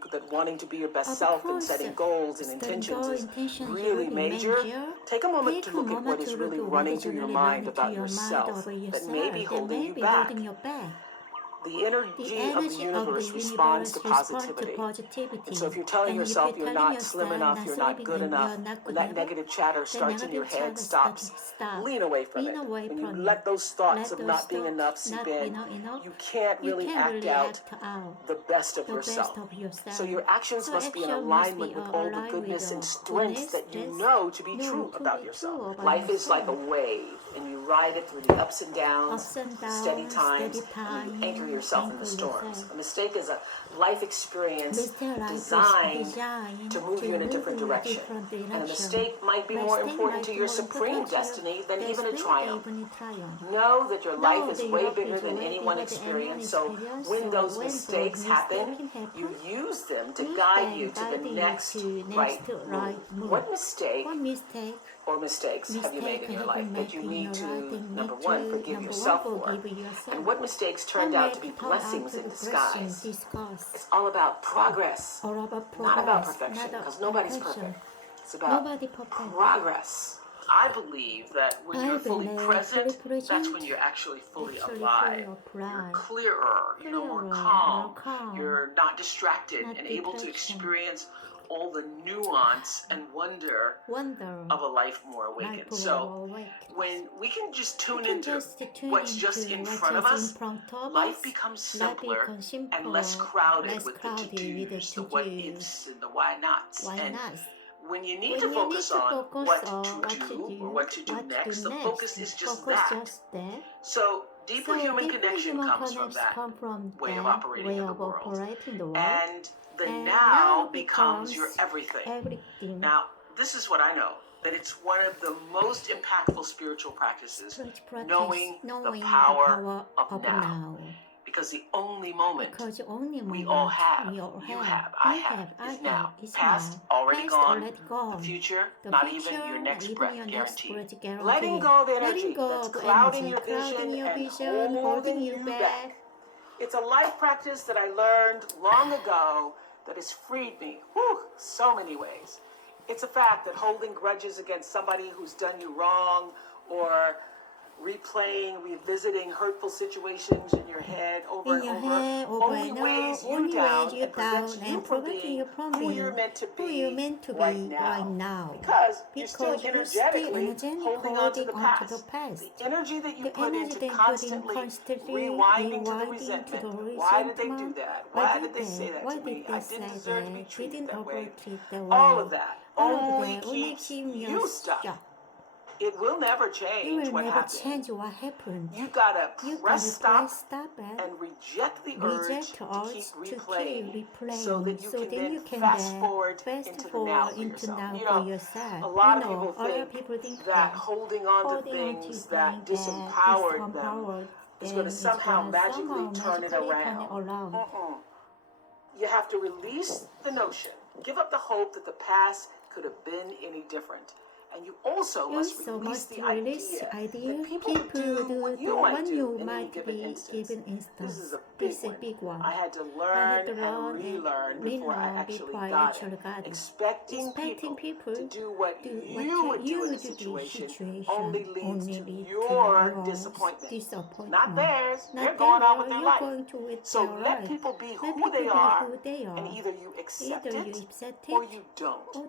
think that wanting to be your best self and setting goals and intentions is really major, take a moment to look at what is really running through your mind about yourself that may be holding you back. The energy of the universe responds to positivity. And so if you're telling yourself you're not slim enough, you're not good enough, when that negative chatter starts in your head, stops, lean away from it. When you let those thoughts of not being enough seep in, you can't really act out the best of yourself. So your actions must be in alignment with all the goodness and strengths that you know to be true about yourself. Life is like a wave, and you ride it through the ups and downs, steady times, and you anchor yourself in the storms. A mistake is a life experience designed to move you in a different direction. And a mistake might be more important to your supreme destiny than even a triumph. Know that your life is way bigger than any one experience, so when those mistakes happen, you use them to guide you to the next right move. What mistake or mistakes have you made in your life that you need to, number one, forgive yourself for? And what mistakes turned out to be blessings in disguise? It's all about progress, not about perfection, because nobody's perfect. It's about progress. I believe that when you're fully present, that's when you're actually fully alive. You're clearer, you're more calm, you're not distracted and able to experience all the nuance and wonder of a life more awakened. So when we can just tune into what's just in front of us, life becomes simpler and less crowded with the to-dos, the what-ifs, and the why-nots. And when you need to focus on what to do or what to do next, the focus is just that. So deeper human connection comes from that way of operating in the world. And the now becomes your everything. Now, this is what I know, that it's one of the most impactful spiritual practices, knowing the power of now. Because the only moment we all have, you have, I have, is now. Past, already gone. The future, not even your next breath guaranteed. Letting go of energy that's clouding your vision and holding you back. It's a life practice that I learned long ago that has freed me, so many ways. It's a fact that holding grudges against somebody who's done you wrong, or revisiting hurtful situations in your head over and over, only weighs you down and prevents you from being who you're meant to be right now. Because you're still energetically holding on to the past. The energy that you put into constantly rewinding to the resentment. Why did they do that? Why did they say that to me? I didn't deserve to be treated that way. All of that only keeps you stuck. It will never change what happened. You gotta press stop and reject the urge to keep replaying so that you can then fast forward into the now for yourself. A lot of people think that holding on to things that disempowered them is going to somehow magically turn it around. You have to release the notion, give up the hope that the past could have been any different. And you also must release the idea that people do what you might do in any given instance. This is a big one. I had to learn and relearn before I actually got it. Expecting people to do what you would do in a situation only leads to your disappointment. Not theirs. They're going on with their life. So let people be who they are, and either you accept it or you don't.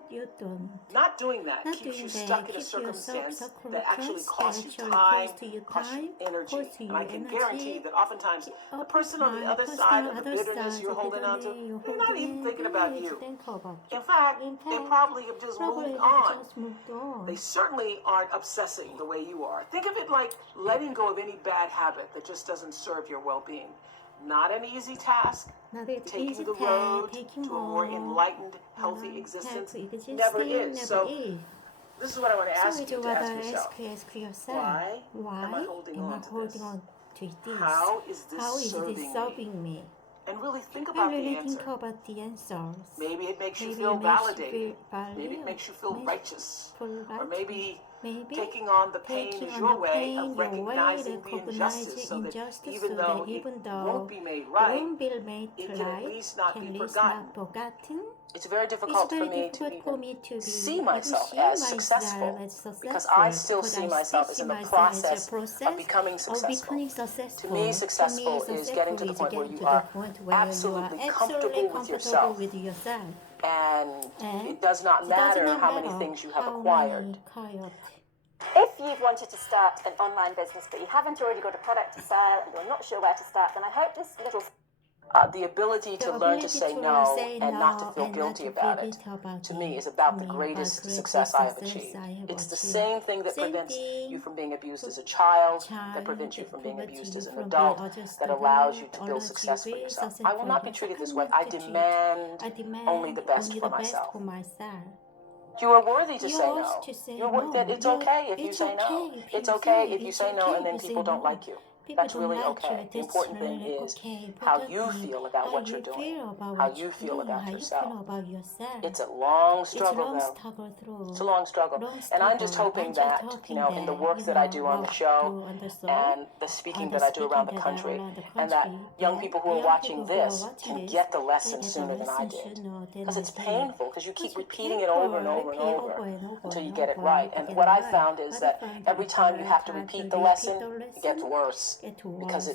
Not doing that keeps you stuck in a circumstance that actually costs you time, costs you energy. And I can guarantee that oftentimes the person on the other side of the bitterness you're holding on to, they're not even thinking about you. In fact, they probably have just moved on. They certainly aren't obsessing the way you are. Think of it like letting go of any bad habit that just doesn't serve your well-being. Not an easy task. Taking the road to a more enlightened, healthy existence never is. So this is what I want to ask you to ask yourself. Why am I holding on to this? How is this serving me? And really think about the answer. Maybe it makes you feel validated. Maybe it makes you feel righteous. Or maybe taking on the pain is your way of recognizing the injustice so that even though it won't be made right, it can at least not be forgotten. It's very difficult for me to see myself as successful because I still see myself as in the process of becoming successful. To me, successful is getting to the point where you are absolutely comfortable with yourself. And it does not matter how many things you have acquired. If you've wanted to start an online business but you haven't already got a product to sell and you're not sure where to start, then I hope this little... The ability to learn to say no and not to feel guilty about it, to me, is about the greatest success I have achieved. It's the same thing that prevents you from being abused as a child, that prevents you from being abused as an adult, that allows you to build success for yourself. I will not be treated this way. I demand only the best for myself. You are worthy to say no. That it's okay if you say no. It's okay if you say no and then people don't like you. That's really okay. The important thing is how you feel about what you're doing, how you feel about yourself. It's a long struggle, though. It's a long struggle. And I'm just hoping that, in the work that I do on the show and the speaking that I do around the country, and that young people who are watching this can get the lesson sooner than I did. Because it's painful, because you keep repeating it over and over and over until you get it right. And what I found is that every time you have to repeat the lesson, it gets worse. Because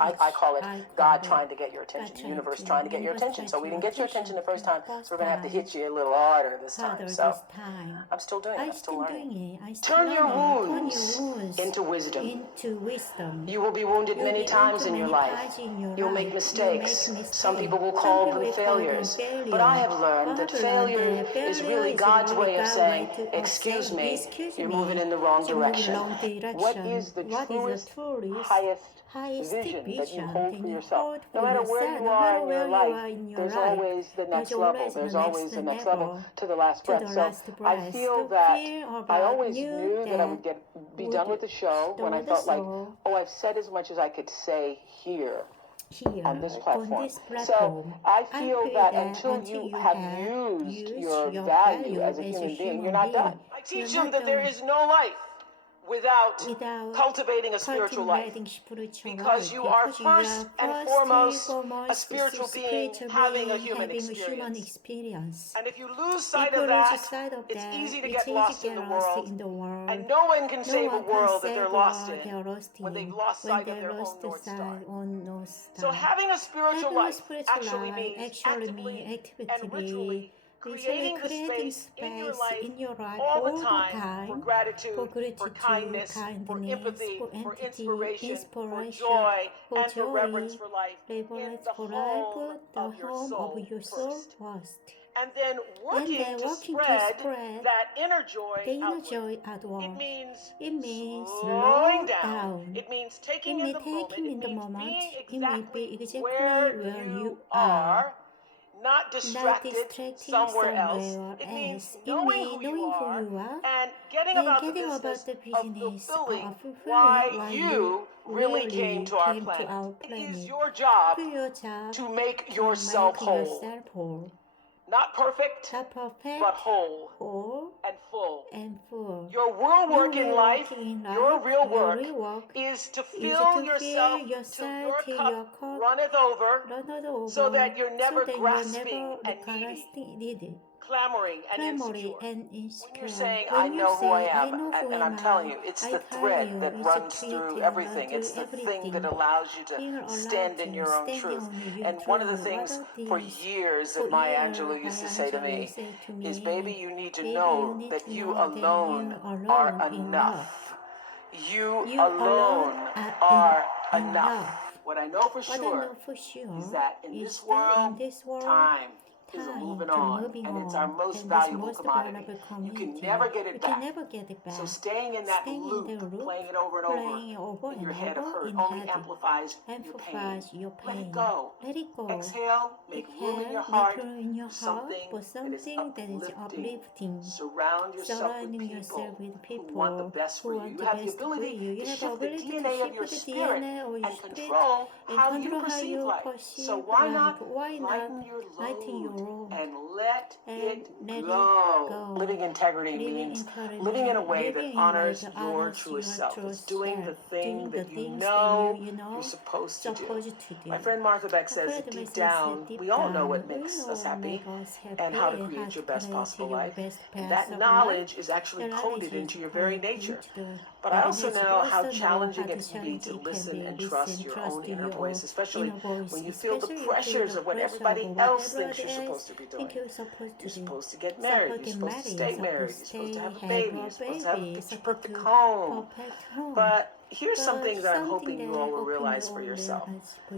I call it God trying to get your attention, the universe trying to get your attention. So we didn't get your attention the first time, so we're going to have to hit you a little harder this time. So I'm still doing it. I'm still learning. Turn your wounds into wisdom. You will be wounded many times in your life. You'll make mistakes. Some people will call them failures. But I have learned that failure is really God's way of saying, excuse me, you're moving in the wrong direction. What is the truest, highest vision that you hold for yourself? No matter where you are in your life, there's always the next level. There's always the next level to the last breath. So I feel that I always knew that I would be done with the show when I felt like, I've said as much as I could say here on this platform. So I feel that until you have used your value as a human being, you're not done. I teach them that there is no life without cultivating a spiritual life, because you are first and foremost a spiritual being having a human experience. And if you lose sight of that, it's easy to get lost in the world, and no one can save a world that they're lost in when they've lost sight of their own North Star. So having a spiritual life actually means actively and ritually creating the space in your life all the time for gratitude, for kindness, for empathy, for inspiration, for joy, and for reverence for life in the home of your soul first. And then working to spread that inner joy outward. It means slowing down. It means taking in the moment. It means being exactly where you are, not distracted somewhere else. It means knowing who you are and getting about the business of fulfilling why you really came to our planet. It is your job to make yourself whole. Not perfect, but whole and full. Your real work in life, your real work, is to fill yourself till your cup runneth over, so that you're never grasping and needy, clamoring and insecure. When you're saying, I know who I am, and I'm telling you, it's the thread that runs through everything. It's the thing that allows you to stand in your own truth. And one of the things for years that Maya Angelou used to say to me is, baby, you need to know that you alone are enough. You alone are enough. What I know for sure is that in this world, time is moving on, and it's our most valuable commodity. You can never get it back. So staying in that loop, playing it over and over in your head of hurt, only amplifies your pain. Let it go. Exhale, make room in your heart for something that is uplifting. Surround yourself with people who want the best for you. You have the ability to shift the DNA of your spirit and control how you perceive life. So why not lighten your load and let it go. Living integrity means living in a way that honors your truest self. It's doing the thing that you know you're supposed to do. My friend Martha Beck says that deep down, we all know what makes us happy and how to create your best possible life. That knowledge is actually coded into your very nature. But I also know how challenging it can be to listen and trust your own inner voice, especially when you feel the pressures of what everybody else thinks you're supposed to be doing. You're supposed to get married, you're supposed to stay married, you're supposed to have a baby, you're supposed to have a picture perfect home. But here's something that I'm hoping you all will realize for yourself.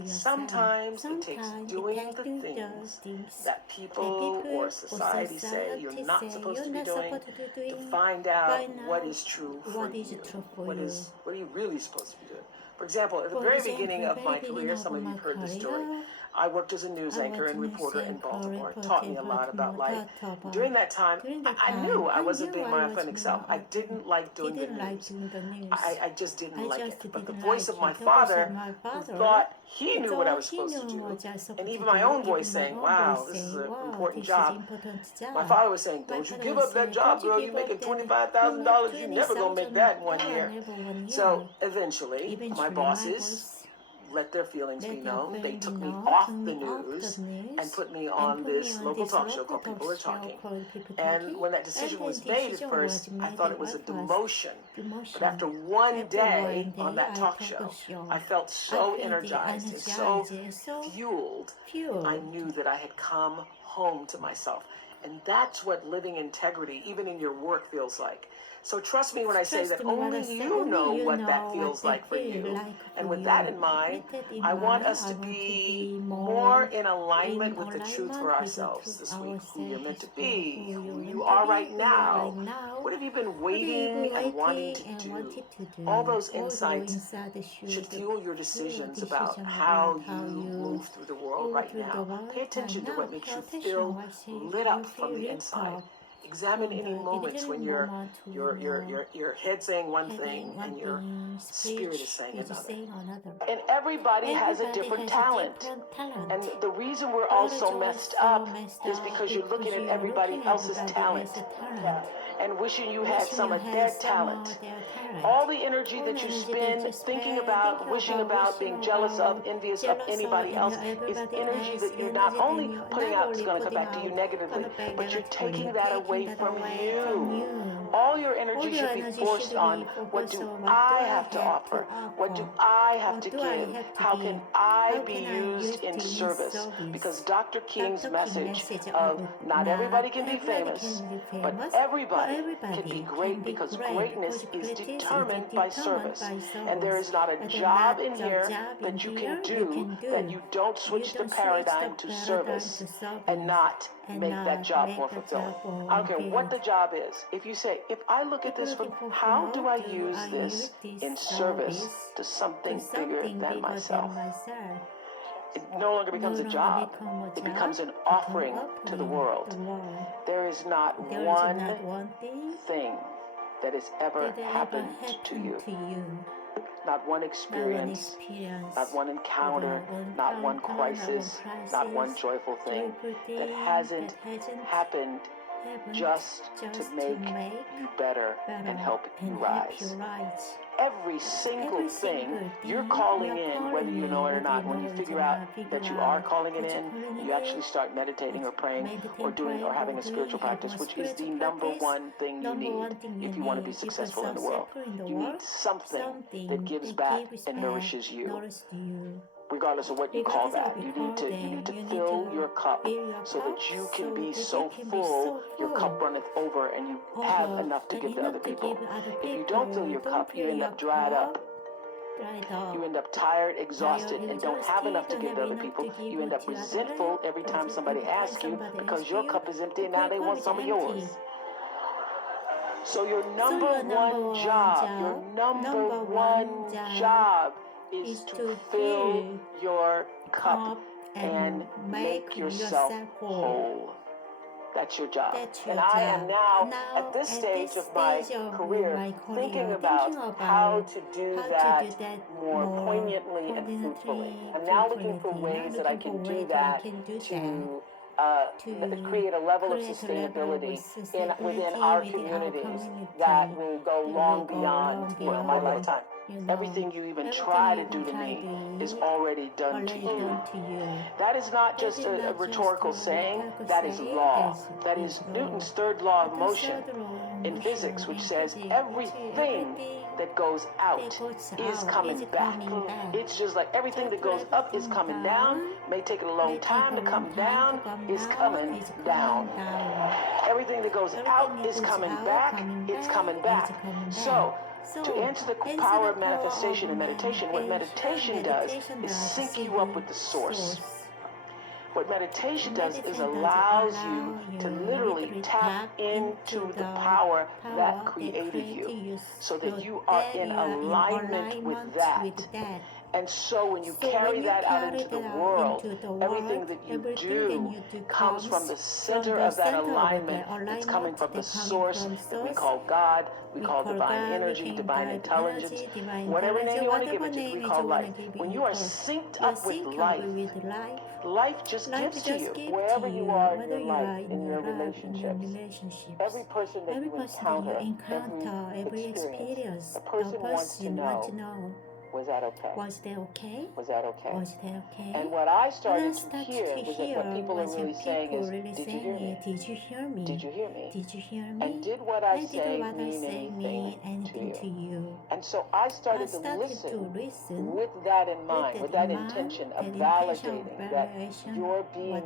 Sometimes it takes doing the things that people or society say you're not supposed to be doing to find out what is true for you. What are you really supposed to be doing? For example, at the very beginning of my career, some of you have heard the story, I worked as a news anchor and reporter in Baltimore. It taught me a lot about life. During that time, I knew I wasn't being my authentic self. I didn't like doing the news. I just didn't like it. But the voice of my father, who thought he knew what I was supposed to do, and even my own voice saying, wow, this is an important job. My father was saying, don't you give up that job, girl. You're making $25,000. You're never going to make that in 1 year. So eventually, my bosses let their feelings be known. They took me off the news and put me on this local talk show called People Are Talking. And when that decision was made at first, I thought it was a demotion. But after one day on that talk show, I felt so energized and so fueled. I knew that I had come home to myself. And that's what living integrity, even in your work, feels like. So trust me when I say that only you know what that feels like for you. And with that in mind, I want us to be more in alignment with the truth for ourselves this week. Who you're meant to be, who you are right now. What have you been waiting and wanting to do? All those insights should fuel your decisions about how you move through the world right now. Pay attention to what makes you feel lit up from the inside. Examine any moments when your head saying one thing and your spirit is saying another. And everybody has a different talent. And the reason we're all so messed up is because you're looking at everybody else's talent and wishing you had some of their talent. All the energy that you spend thinking about, wishing about, being jealous of, envious of anybody else is energy that you're not only putting out is going to come back to you negatively, but you're taking that away from you. All your energy should be forced on what do I have to offer? What do I have to give? How can I be used in service? Because Dr. King's message of not everybody can be famous, but everybody can be great because greatness is determined by service. And there is not a job in here that you can do that you don't switch the paradigm to service and not make that job more fulfilling. I don't care what the job is. If you say, if I look at this from how do I use this in service to something bigger than myself, it no longer becomes a job. It becomes an offering to the world. There is not one thing that has ever happened to you. Not one experience, not one encounter, not one crisis, not one joyful thing that hasn't happened just to make you better and help you rise. Every single thing you're calling in, whether you know it or not, when you figure out that you are calling it in, you actually start meditating or praying or doing or having a spiritual practice, which is the number one thing you need if you want to be successful in the world. You need something that gives back and nourishes you. Regardless of what you call that, you need to fill your cup so that you can be so full, your cup runneth over and you have enough to give to other people. If you don't fill your cup, you end up dried up. You end up tired, exhausted, and don't have enough to give to other people. You end up resentful every time somebody asks you because your cup is empty and now they want some of yours. So your number one job is to fill your cup and make yourself whole. That's your job. And I am now at this stage of my career thinking about how to do that more poignantly and fruitfully. I'm now looking for ways that I can do that to create a level of sustainability within our communities that will go long beyond my lifetime. Everything you even try to do to me is already done to you. That is not just a rhetorical saying, that is law. That is Newton's third law of motion in physics, which says everything that goes out is coming back. It's just like everything that goes up is coming down, may take it a long time to come down, is coming down. Everything that goes out is coming back, it's coming back. So, to answer the power of manifestation and meditation, what meditation does is sync you up with the source. What meditation does is allows you to literally tap into the power that created you so that you are in alignment with that. And so when you carry that out into the world, everything that you do comes from the center of that alignment. It's coming from the source that we call God, we call divine energy, divine intelligence, whatever name you want to give it to, we call life. When you are synced up with life, life just gives to you wherever you are in your life, in your relationships. Every person that you encounter, every experience, a person wants to know, was that okay? Was that okay? Was that okay? Was that okay? And what I started to hear was that what people are really saying is, did you hear me? Did you hear me? Did you hear me? Did you hear me? And did what I say mean anything to you? And so I started to listen with that in mind, with that intention of validating that you're being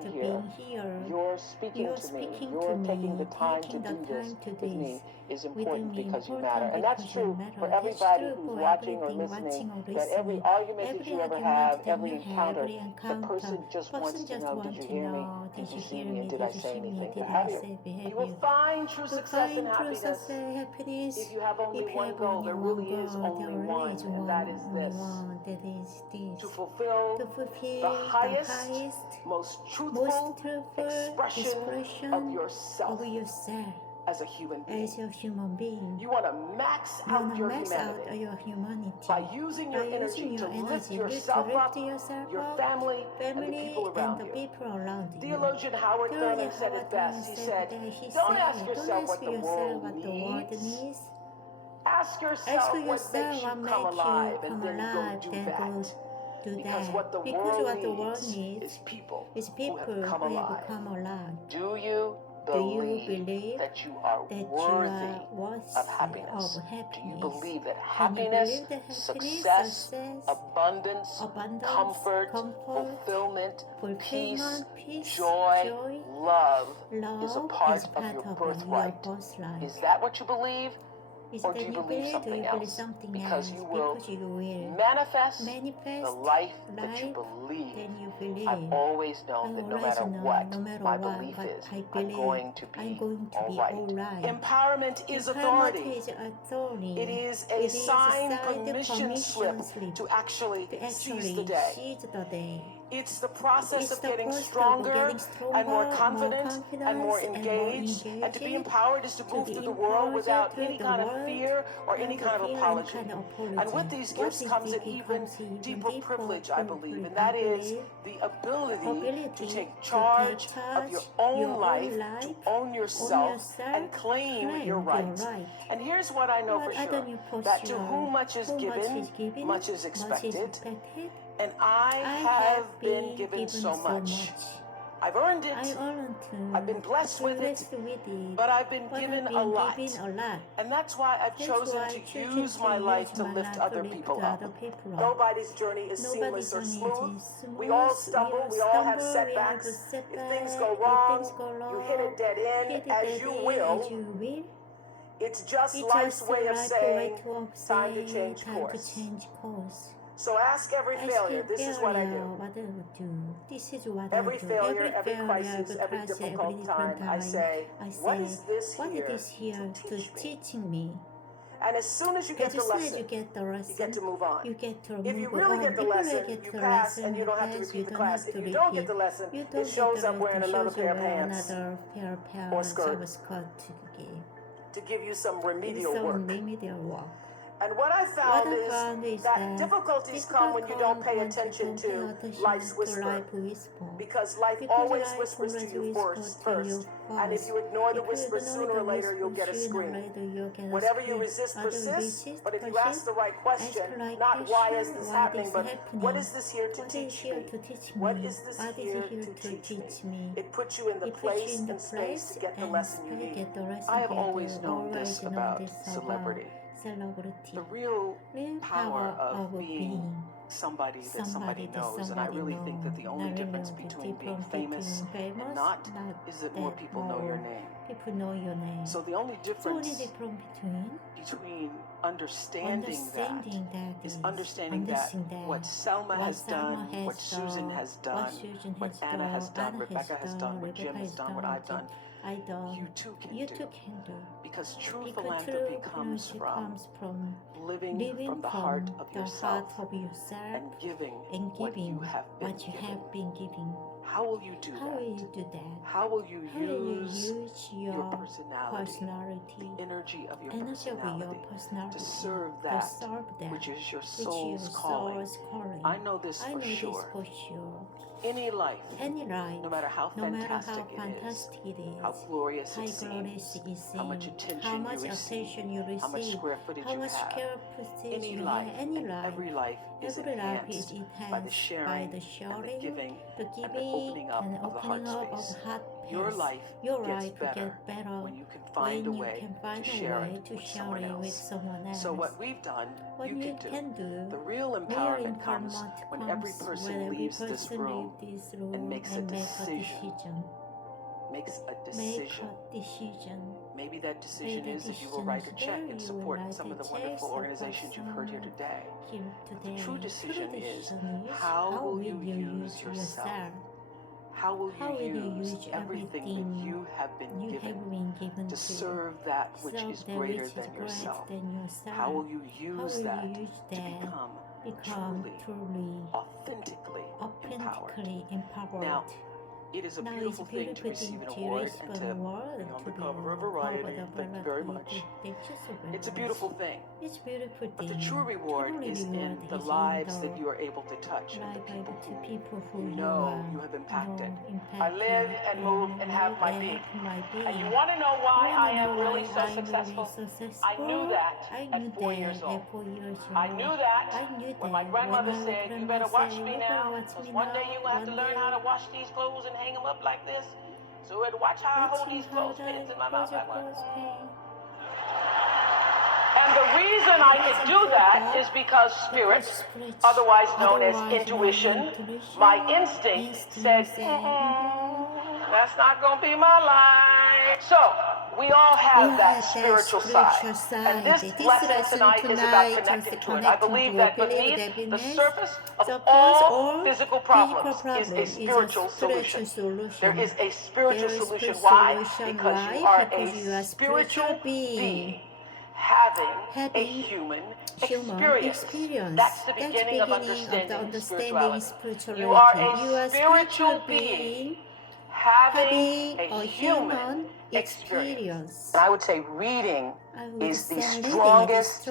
here, you're speaking to me, you're taking the time to do this with me is important because you matter. And that's true for everybody who's watching or listening, that every argument that you ever have, every encounter, the person just wants to know, did you hear me? Did you see me? And did I say anything to have you? You will find true success and happiness if you have only one goal. There really is only one, and that is this. To fulfill the highest, most truthful expression of yourself as a human being. You want to max out your humanity by using your energy to lift yourself up, your family, and the people around you. Theologian Howard Thurman said it best. He said, don't ask yourself what the world needs. Ask yourself what makes you come alive, and then go do that. Because what the world needs is people who have come alive. Do you believe that you are worthy of happiness? Do you believe that happiness, success, abundance, comfort, fulfillment, peace, joy, love is a part of your birthright? Is that what you believe? Or do you believe something else? Because you will manifest the life that you believe. I've always known that no matter what my belief is, I'm going to be all right. Empowerment is authority. It is a signed permission slip to actually seize the day. It's the process of getting stronger and more confident and more engaged. And to be empowered is to move through the world without any kind of fear or any kind of apology. And with these gifts comes an even deeper privilege, I believe, and that is the ability to take charge of your own life, to own yourself, and claim your rights. And here's what I know for sure, that to whom much is given, much is expected. And I have been given so much. I've earned it. I've been blessed with it. But I've been given a lot. And that's why I've chosen to use my life to lift other people up. Nobody's journey is seamless or smooth. We all stumble. We all have setbacks. If things go wrong, you hit a dead end, as you will. It's just life's way of saying, time to change course. So ask every failure, this is what I do. Every failure, every crisis, every difficult time, I say, what is this here to teach me? And as soon as you get the lesson, you get to move on. If you really get the lesson, you pass and you don't have to repeat the class. If you don't get the lesson, it shows up wearing another pair of pants or skirt to give you some remedial work. And what I found is that difficulties come when you don't pay attention to life's whisper. Because life always whispers to you first. And if you ignore the whisper, sooner or later you'll get a scream. Whatever you resist persists, but if you ask the right question, not why is this happening, but what is this here to teach me? What is this here to teach me? It puts you in the place and space to get the lesson you need. I have always known this about celebrity. The real power of being somebody that somebody knows, and I really think that the only difference between being famous and not is that more people know your name. So the only difference between understanding that is understanding that what Selma has done, what Susan has done, what Anna has done, Rebecca has done, what Jim has done, what I've done, you too can do. Because true philanthropy comes from living from the heart of yourself and giving what you have been given. How will you do that? How will you use your personality, the energy of your personality, to serve that which is your soul's calling? I know this for sure. Any life, no matter how fantastic it is, how glorious it seems, how much attention you receive, how much square footage you have, any life and every life is enhanced by the sharing and the giving and the opening up of the heart space. Your life gets better when you can find a way to share it with someone else. So what we've done, you can do. The real empowerment comes when every person leaves this room and makes a decision. Maybe that decision is that you will write a check and support some of the wonderful organizations you've heard here today. But the true decision is, how will you use yourself? How will you use everything that you have been given to serve that which is greater than yourself? How will you use that to become truly, authentically empowered? Now, it is a beautiful thing to receive an award and to be on the cover of Variety. Thank you very much. It's a beautiful thing. But the true reward is in the lives that you are able to touch and the people who you know you have impacted. I live and move and have my being. And you want to know why I am really so successful? I knew that at 4 years old. I knew that when my grandmother said, "You better watch me now, because one day you will have to learn how to wash these clothes and hang them up like this. So we had to watch how I hold these clothespins in my mouth like that." And the reason I could do that is because spirit, otherwise known as intuition, my instinct said, that's not going to be my life. So, we all have that spiritual side. And this lesson tonight is about connecting to it. I believe that beneath the surface of all physical problems is a spiritual solution. There is a spiritual solution. Why? Because you are a spiritual being having a human experience. That's the beginning of understanding spirituality. You are a spiritual being having a human experience. And I would say reading is the strongest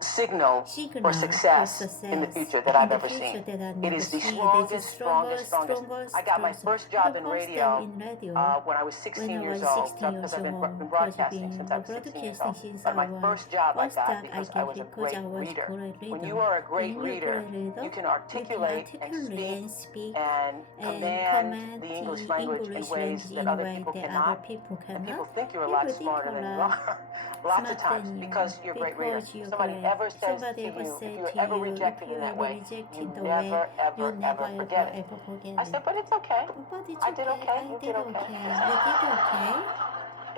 signal for success in the future that I've ever seen. It is the strongest. I got my first job in radio when I was 16 years old, because I've been broadcasting since I was 16 years old. But my first job I got because I was a great reader. When you are a great reader, you can articulate and speak and command the English language in ways that other people cannot. And people think you're a lot smarter than you are. Lots of times, because you're a great reader. If somebody ever says to you, if you're ever rejected in that way, you never, ever forget it. I said, but it's okay. I did okay. You did okay.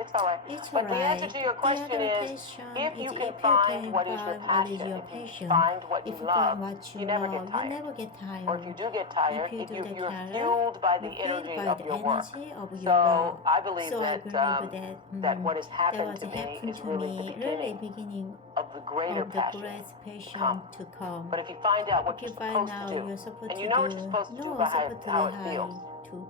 It's all right. But the answer to your question is, if you can find what is your passion, if you find what you love, you never get tired. Or if you do get tired, you're fueled by the energy of your work. So I believe that what has happened to me is really the beginning of the greater passion to come. But if you find out what you're supposed to do, and you know what you're supposed to do by how it feels,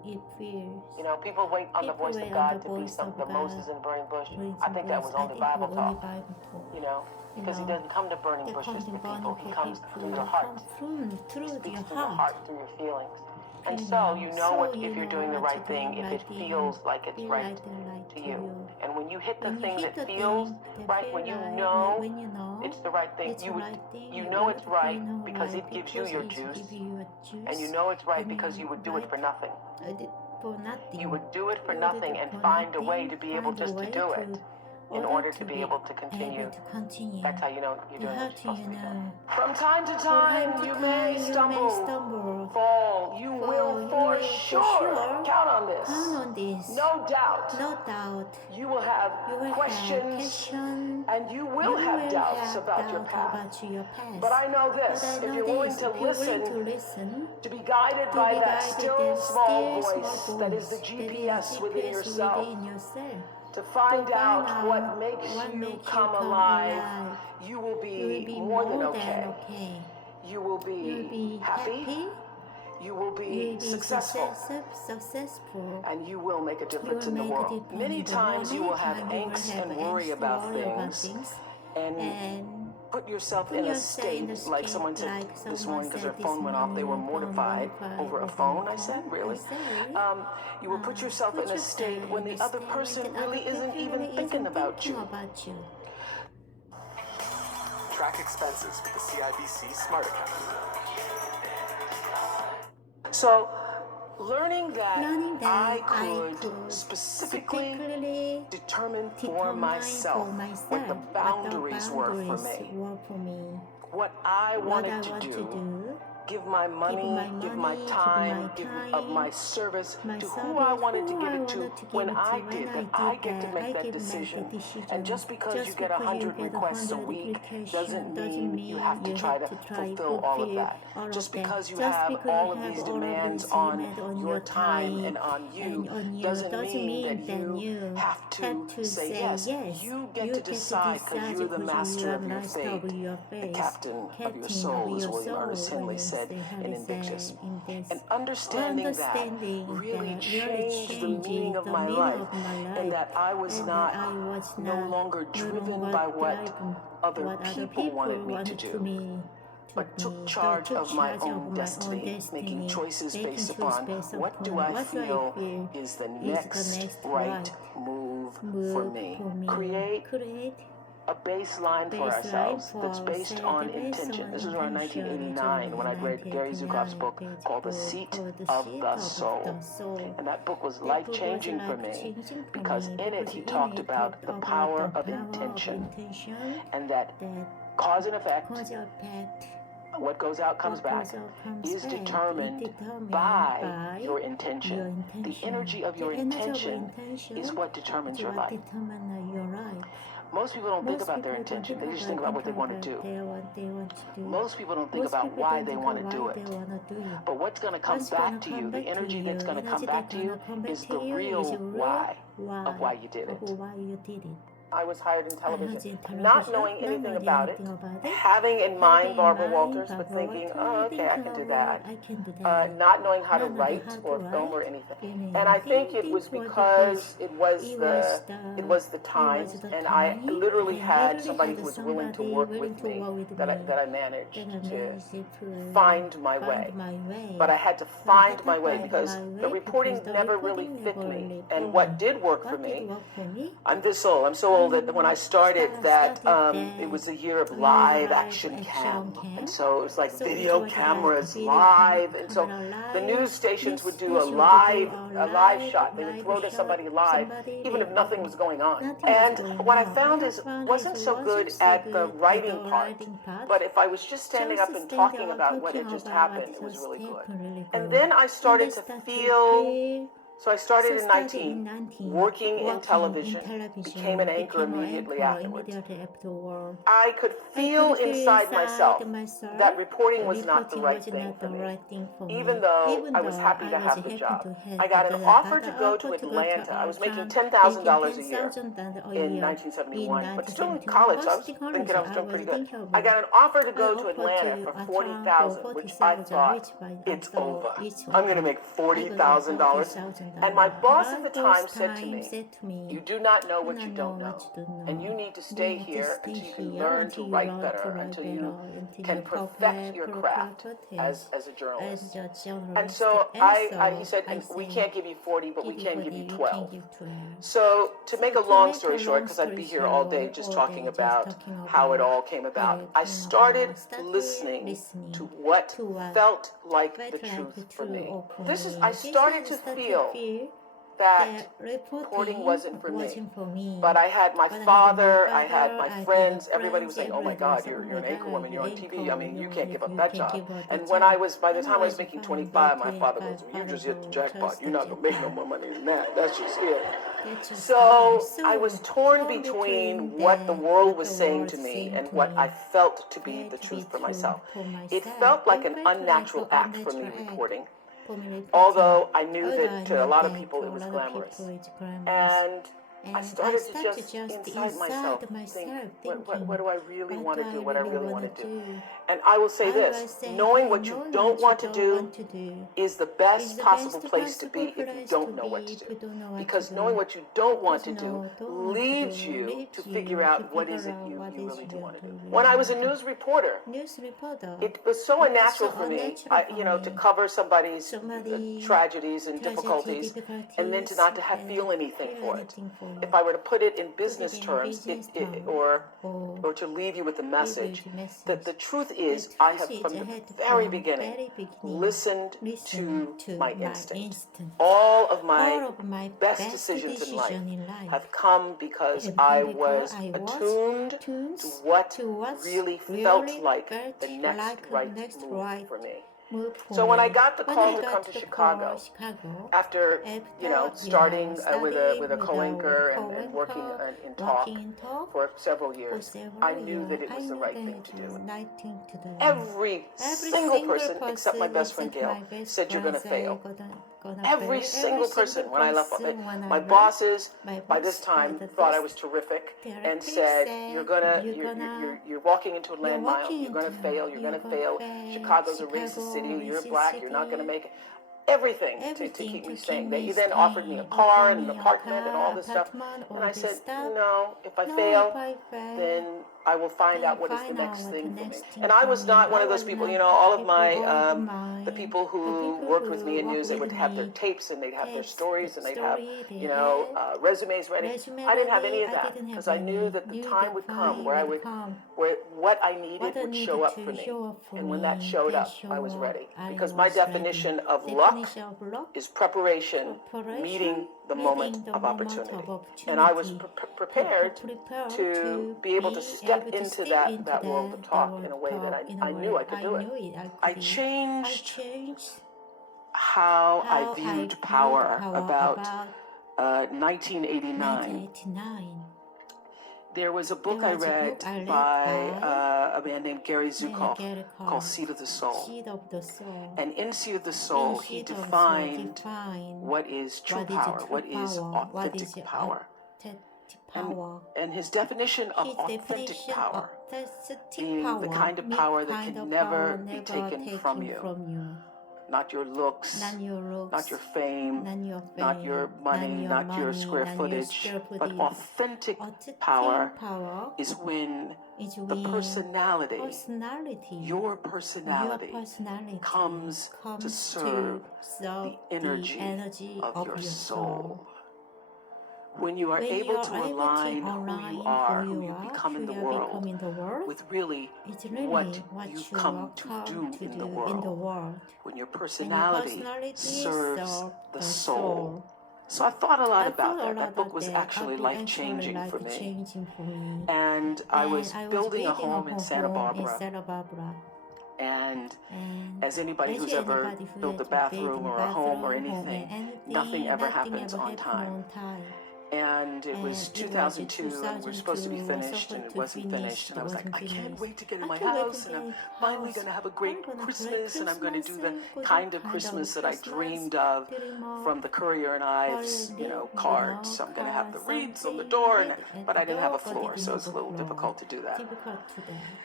it feels. You know, people wait on the People voice of wait on God the to be voice something. of The God. Moses in the burning bush. Burning I think that was bush. I only think Bible only talk. Bible talk. You know, because he doesn't come to burning They bushes come to to burning people. He comes people. through your heart. Come through He your speaks through your heart. heart, through your feelings. And so you know So what you if you're know doing the what right to do thing, if right it thing, feels like it's feel right like to you. And when you hit the When you thing hit that the feels thing that right, feel when you right, know when you know it's the right thing, it's the right thing, you know it's right you know because right it gives you because your it juice. gives you your juice. And you know it's right And because you would do it right for nothing. for nothing. You would do it for You would do nothing it and for find a nothing, way to be able find a just to way do it in order to be able to continue. able to continue. That's how you know you're doing How what you're do supposed you to be doing. know? From time to From time, time to you time, may stumble, fall. You will for sure. Count on this. Count on this. No doubt. No doubt. You will have You will questions, have and you will have doubts about your path. But I know this: if you're willing to listen, to be guided by that still small voice that is the GPS within yourself, to find out what makes you come alive, you will be more than okay. You will be happy. You will be successful. And you will make a difference in the world. Many times you will have angst and worry about things. And put yourself in a state, like someone said this morning because their phone went off, they were mortified over a phone. I said, really? You will put yourself in a state when the other person really isn't even thinking about you. Track expenses with the CIBC Smart Account. So, learning that I could specifically determine for myself what the boundaries were for me, what I wanted to do, give my money, give my time, give of my service to who I wanted to give it to when I did that. I get to make that decision. And just because you get 100 requests a week doesn't mean you have to try to fulfill all of that. Just because you have all of these demands on your time and on you doesn't mean that you have to say yes. You get to decide because you're the master of your fate. The captain of your soul, as William Ernest Henley said in Invictus. And understanding that really changed the meaning of my life, and that I was no longer driven by what other people wanted me to do, but took charge of my own destiny, making choices based upon what do I feel is the next right move for me. Create a baseline for ourselves that's based on intention. This was around 1989 when I read Gary Zukav's book called The Seat of the Soul. And that book was life-changing for me because in it he talked about the power of intention and that cause and effect, what goes out comes back, is determined by your intention. The energy of your intention is what determines your life. Most people don't think about their intention. They just think about what they want to do. Most people don't think about why they want to do it. But what's going to come back to you, the energy that's going to come back to you, is the real why of why you did it. I was hired in television, not knowing anything about it, having in mind Barbara Walters, but thinking, oh, okay, I can do that. Not knowing how to write or film or anything. And I think it was because it was the times, and I literally had somebody who was willing to work with me that I managed to find my way. But I had to find my way because the reporting never really fit me. And what did work for me, I'm this old. I'm so old that when I started that, it was a year of live action cam. And so it was like video cameras live. And so the news stations would do a live shot. They would throw to somebody live, even if nothing was going on. And what I found is wasn't so good at the writing part. But if I was just standing up and talking about what had just happened, it was really good. And then I started to feel So I started in 19, 19, working in television, became an anchor immediately afterwards. I could feel inside myself that reporting was not the right thing for me, even though I was happy to have the job. I got an offer to go to Atlanta. I was making $10,000 a year in 1971, but still in college, so I was thinking I was doing pretty good. I got an offer to go to Atlanta for $40,000, which I thought, it's over. I'm going to make $40,000. And my boss at the time said to me, you do not know what you don't know, and you need to stay here until you can learn to write better, until you can perfect your craft as a journalist. And so he said, we can't give you 40, but we can give you 12. So to make a long story short, because I'd be here all day just talking about how it all came about, I started listening to what felt like the truth for me. I started to feel that reporting wasn't for me. But I had my father, I had my friends, everybody was saying, oh my God, you're an anchor woman, you're on TV, I mean, you can't give up that job. And by the time I was making 25, my father goes, well, you just hit the jackpot, you're not going to make no more money than that, that's just it. So I was torn between what the world was saying to me and what I felt to be the truth for myself. It felt like an unnatural act for me reporting. Although I knew that to a lot of people it was glamorous. And I started to just inside myself think, what do I really want to do, what I really want to do. And I will say this, knowing what you don't want to do is the best possible place to be if you don't know what to do. Because knowing what you don't want to do leads you to figure out what is it you really do want to do. When I was a news reporter, it was so unnatural for me, to cover somebody's tragedies and difficulties and then to not to feel anything for it. If I were to put it in business terms, or to leave you with the message, that the truth is, I have from the very beginning listened to my instinct. All of my best decisions in life have come because I was attuned to what really felt like the next right move for me. So when I got the call to come to Chicago, after starting with a co-anchor and working in talk for several years, I knew that it was the right thing to do. Every single person except my best friend Gail said you're going to fail. Every single person when I left, my bosses by this time thought I was terrific and said you're walking into a landmine, you're going to fail, Chicago's a racist city, you're black, you're not going to make it. Everything to keep me saying. He then offered me a car and an apartment and all this stuff. And I said, no, if I fail, then I will find out what is the next thing for me. And I was not one of those people, all of the people who worked with me in news, they would have their tapes and they'd have their stories and they'd have, resumes ready. I didn't have any of that because I knew that the time would come where what I needed would show up for me. And when that showed up, I was ready. Because my definition of luck is preparation, meeting the moment of opportunity. And I was prepared to be able to step into that world of talk in a way that I knew I could do it. I changed how I viewed power about 1989. There was a book I read by a man named Gary Zukav called Seed of the Soul. And in Seed of the Soul, he defined what is true power, what is authentic power. And his definition of authentic power being the kind of power that can never be taken from you. Not your looks, not your fame, not your money, not your square footage, but authentic power is when the personality, your personality, comes to serve the energy of your soul. When you are able to align who you are, who you become in the world, with really what you've come to do in the world. When your personality serves the soul. So I thought a lot about that. That book was actually life-changing for me. And I was building a home in Santa Barbara. And And as anybody as who's ever anybody who built a has bathroom built or a home or bathroom or anything, nothing ever happens on time. And it was 2002, and we were supposed to be finished, and it wasn't finished. And I was like, I can't wait to get in my house, and I'm finally going to have a great Christmas, and I'm going to do the kind of Christmas that I dreamed of from the Currier and Ives, cards. So I'm going to have the wreaths on the door, but I didn't have a floor, so it's a little difficult to do that.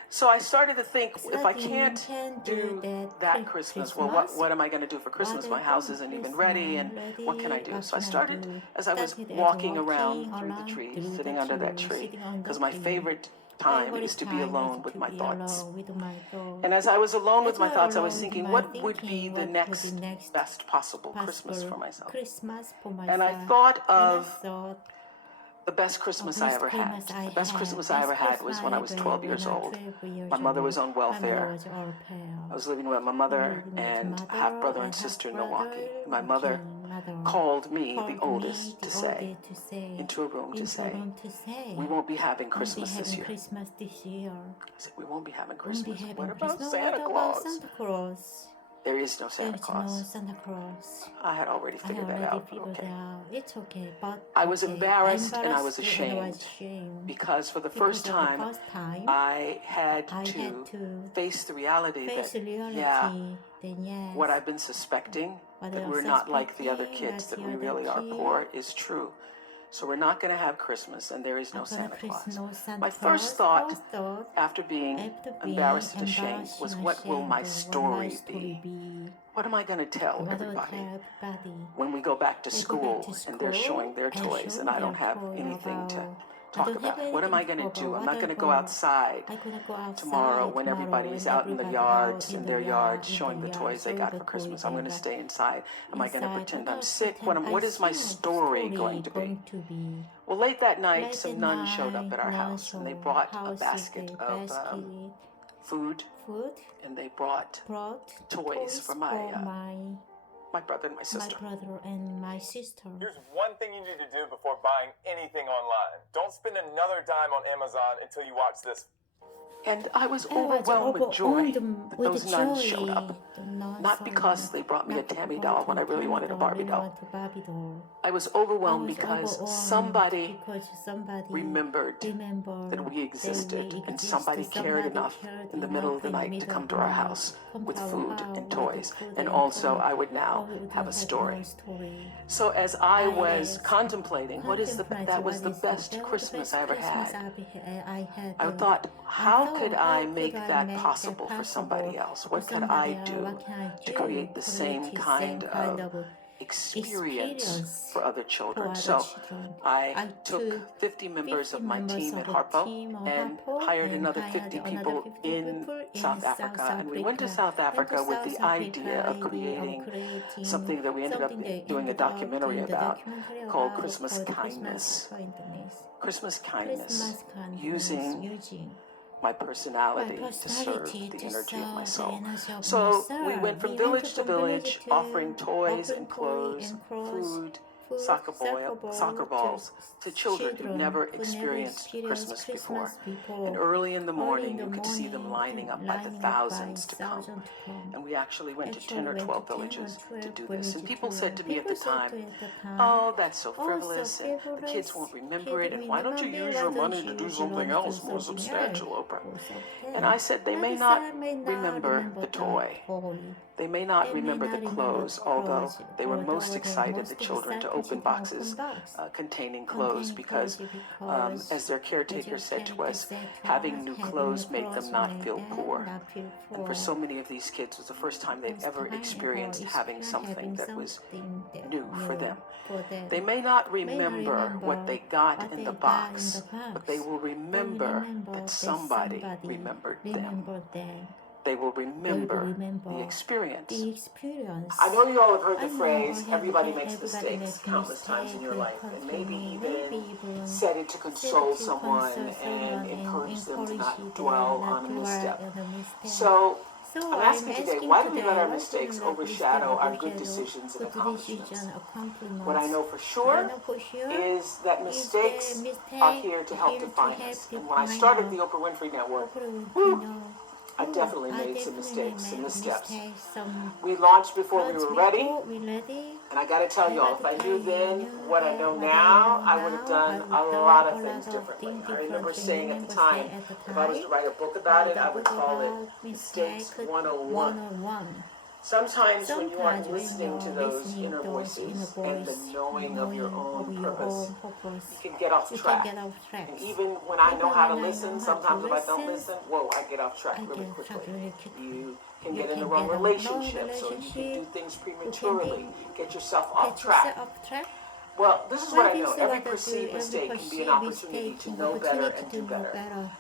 So I started to think, if I can't do that Christmas, well, what am I going to do for Christmas? My house isn't even ready, and what can I do? So I started, as I was walking around through the trees, sitting under that tree, because my favorite time is to be alone with my thoughts. And as I was alone with my thoughts, I was thinking, what would be the next best possible Christmas for myself? And I thought of the best Christmas I ever had. The best Christmas I ever had was when I was 12 years old. My mother was on welfare. I was living with my mother and a half-brother and sister in Milwaukee. My mother called me, the oldest, to say, into a room to say, we won't be having Christmas this year. I said, we won't be having Christmas. What about Santa Claus? There is no Santa Claus. I had already figured that out. Okay. It's okay, but I was embarrassed and I was ashamed because for the first time I had to face the reality that, what I've been suspecting, that we're not like the other kids, that we really are poor, is true. So we're not going to have Christmas, and there is no Santa Claus. My first thought, after being embarrassed and ashamed, was, what will my story be? What am I going to tell everybody when we go back to school and they're showing their toys and I don't have anything to talk about? What am I going to do? I'm not going to go outside tomorrow when everybody's out in the yards, in their yards, showing the toys they got for Christmas. I'm going to stay inside. Am I going to pretend I'm sick? What is my story going to be? Well, late that night, some nuns showed up at our house, and they brought a basket of food, and they brought toys for my brother and my sister. Here's one thing you need to do before buying anything online. Don't spend another dime on Amazon until you watch this. And I was overwhelmed with joy that those nuns showed up. Not because they brought me a Tammy doll when I really wanted a Barbie doll. I was overwhelmed because somebody remembered that we existed, and somebody cared enough in the middle of the night to come to our house with food and toys. And also I would now have a story. So as I was contemplating that was the best Christmas I ever had, I thought, how could I make that possible for somebody else? What could I do to create the same kind of experience for other children? So I took 50 members of my team at Harpo and hired another 50 people in South Africa. And we went to South Africa with the idea of creating something that we ended up doing a documentary about called Christmas Kindness. Christmas Kindness, using my personality to serve the energy of my soul. So we went from village to village, offering toys and clothes, food, soccer balls to children who never experienced Christmas before. And early in the morning, you could see them lining up by the thousands to come. And we actually went to 10 or 12 villages to do this. And people said to me at the time, oh, that's so frivolous, and the kids won't remember it, and why don't you use your money to do something else more substantial, Oprah? And I said, they may not remember the toy. They may not remember the clothes, although they were most excited, the children, to open boxes containing clothes because, as their caretaker said to us, having new clothes make them not feel poor. And for so many of these kids, it was the first time they'd ever experienced having something that was new for them. They may not remember what they got in the box, but they will remember that somebody remembered them. They will remember the experience. I know you all have heard the phrase, everybody makes mistakes countless times in your life, and maybe even said it to console someone and encourage them to not dwell on a misstep. So I'm asking today, why do we let our mistakes overshadow our good decisions and accomplishments? What I know for sure is that mistakes are here to help define us. And when I started the Oprah Winfrey Network, I definitely made some mistakes, some missteps. Some We launched before we were ready, we ready. and I gotta tell y'all, if I knew then what I know now, I would have done a lot of things differently. I remember saying at the time, if I was to write a book about it, I would call it Mistakes 101. Sometimes when you aren't listening to those inner voices and the knowing of your own purpose, you can get off track. And even when I know how to listen, sometimes if I don't listen, whoa, I get off track really quickly. You can get in the wrong relationships, or you can do things prematurely, get yourself off track. Well, this is what I know. Every perceived mistake can be an opportunity to know better and do better.